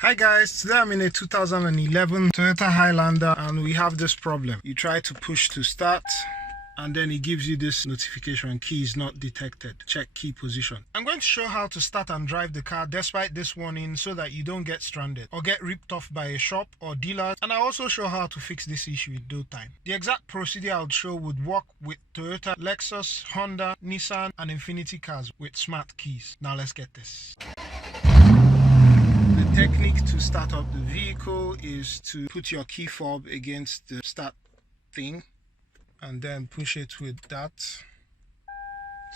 Hi guys, today I'm in a 2011 Toyota Highlander and we have this problem. You try to push to start and then it gives you this notification, key is not detected, check key position. I'm going to show how to start and drive the car despite this warning so that you don't get stranded or get ripped off by a shop or dealer, and I'll also show how to fix this issue in no time. The exact procedure I'll show would work with Toyota, Lexus, Honda, Nissan and Infinity cars with smart keys. Now let's get this. The technique to start up the vehicle is to put your key fob against the start thing and then push it with that.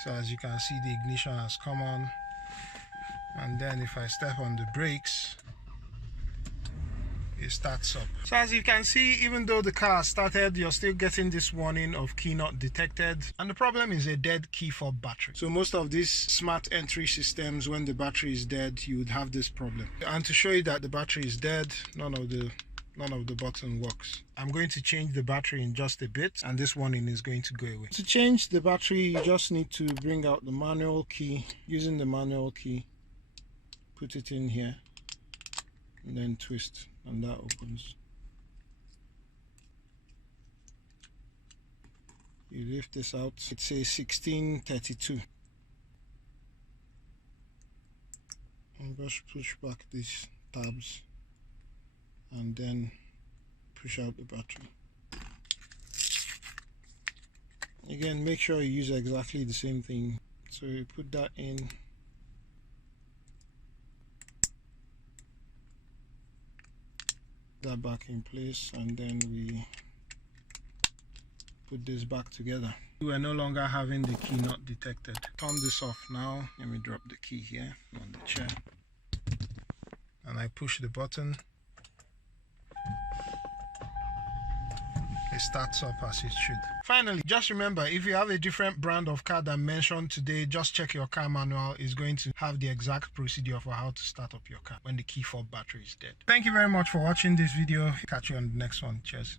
So as you can see, the ignition has come on, and then if I step on the brakes, it starts up. So as you can see, even though the car started, you're still getting this warning of key not detected, and the problem is a dead key fob battery. So most of these smart entry systems, when the battery is dead, you would have this problem. And to show you that the battery is dead, none of the button works. I'm going to change the battery in just a bit and this warning is going to go away. To change the battery, you just need to bring out the manual key. Using the manual key, put it in here and then twist, and that opens. You lift this out, it says 1632. And just push back these tabs and then push out the battery. Again, make sure you use exactly the same thing. So you put that in, that back in place, and then we put this back together. We are no longer having the key not detected. Turn this off now. Let me drop the key here on the chair, and I push the button. It starts up as it should. Finally, just remember, if you have a different brand of car than mentioned today, just check your car manual. It's going to have the exact procedure for how to start up your car when the key fob battery is dead. Thank you very much for watching this video. Catch you on the next one. Cheers.